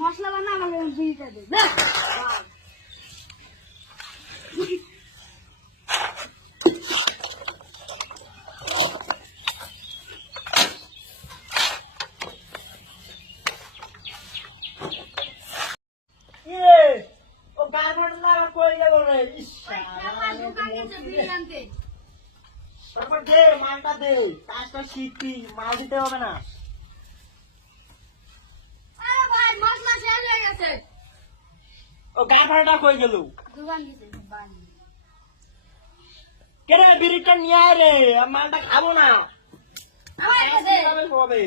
মশলা বানা আমাকে বিড়িটা দে মালটা দে, কাজটা শিখবি, মাল দিতে হবে না। ও গাড়ি ভাড়াটা কই গেল? কেন বিড়িটা নিয়ে আয় রে, মালটা খাবো না। হবে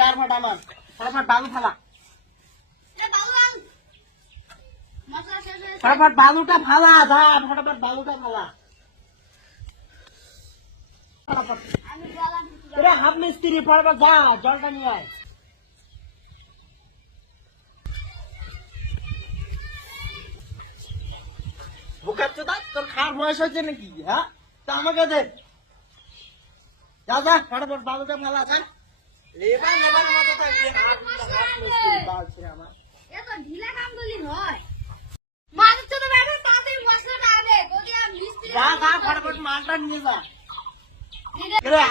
গাড়ি ভাড়া আমার ফটাফট বালু ফালা, ফটাফট বালুটা ফালা, যা ফটাফট বালুটা ফালা। হাফ মিস্ত্রি ফটাফট যা, জলটা নিয়ে আয়। তোর খাওয়ার বয়স হয়েছে নাকি? হ্যাঁ, তা আমাকে দে, যা যা ফটাফট বালুটা ফালা। যা লেবার লেবার মতো থাকবে, আমার এত ঢিলা কাম করলি হয়? মানুষ তো বেটা তাদের মশলাটা আনে যদি আমি মিস্ত্রি যা যা ফটাফট মালটা নিয়ে যা।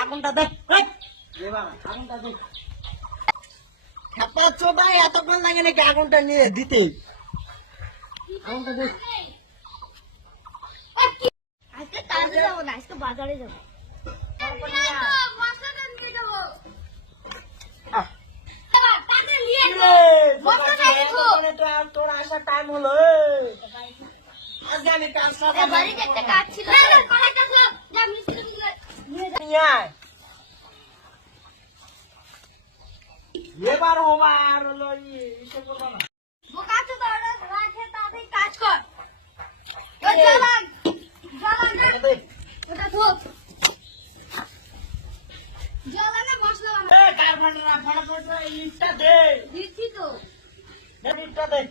আগুনটা দেখ, আগুনটা দেখ। ভাই এতক্ষণ লাগে নাকি আগুনটা নিয়ে দিতে? আগুনটা দেখ। আজকে কাজে যাবো না, আজকে বাজারে যাবো। মশলাটা নিয়ে যাবো। তোর আসার টাইম হলো, আজকে আমি কাজটা বাড়িতে একটা কাজ ছিল, যা মিস্ত্রি নিয়ে আয়। এবার ওবার হলো ইসে করবো না। বোকা তো রাখে তাদের কাজ কর। ওই জ্বালান জ্বালান ওটা ধোপ জ্বালানে মশলা বানা। কার ফাটা ফটাফট ইটটা দে, দিচ্ছি তো ইটটা দে।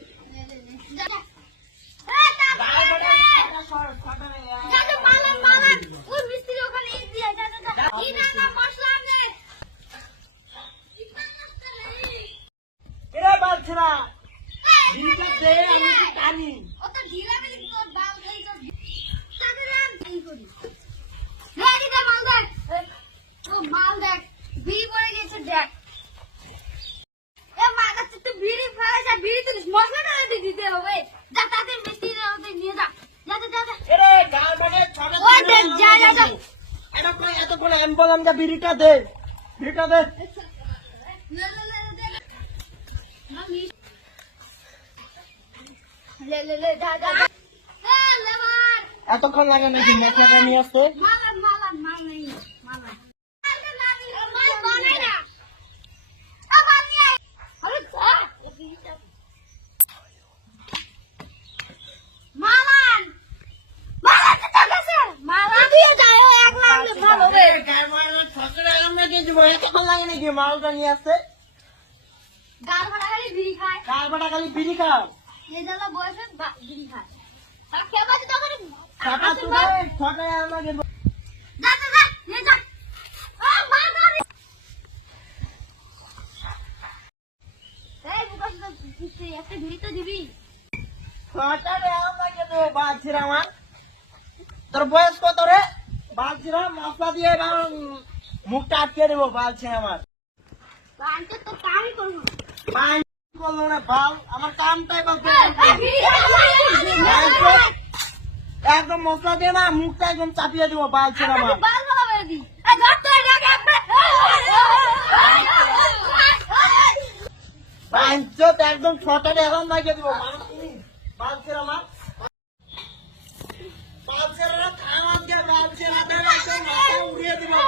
মাল দেখ বিড়ি পড়ে গেছে দেখ বিড়ি ফেলা বিড়ি তুলিস মশলাটা দিতে হবে যা তাদের মিস্ত্রি নিয়ে যা এতক্ষণ আমি বললাম যে বিড়িটা দে, বিড়িটা দে। এতক্ষণ লাগে নাকি মেশিনটা নিয়ে আসতে? এতক্ষণ লাগে নাকি মালটা নিয়ে আসতে? গাল ভাড়া খালি বিড়ি খায়, কার বেটা খালি বিড়ি খাও? এই জ্বালা বয়সে বিড়ি খায়। আর কে বাজে তখন ছটা চুড়াই, ছটায় আমাকে যা যা যা নিয়ে যা। এই বুকাস তো একটা বিড়ি তো দিবি। ছটায় আমাকে দেবো বালছির আমার। তোর বয়স কত রে? বালছিরা মশলা দিয়ে মুখটা আটকে দেবো বালছির আমার। আনতে তো কামই করবো করলো না বাল, আমার কামটাই বলতে একদম মশলা দিয়ে না মুখটা একদম চাপিয়ে দেবো বালছির আমার। একদম ছটায় এখন লাগিয়ে দেবো বালছির আমার। বালছিরা খাওয়া দিয়ে বালছিরা উড়িয়ে দিবো।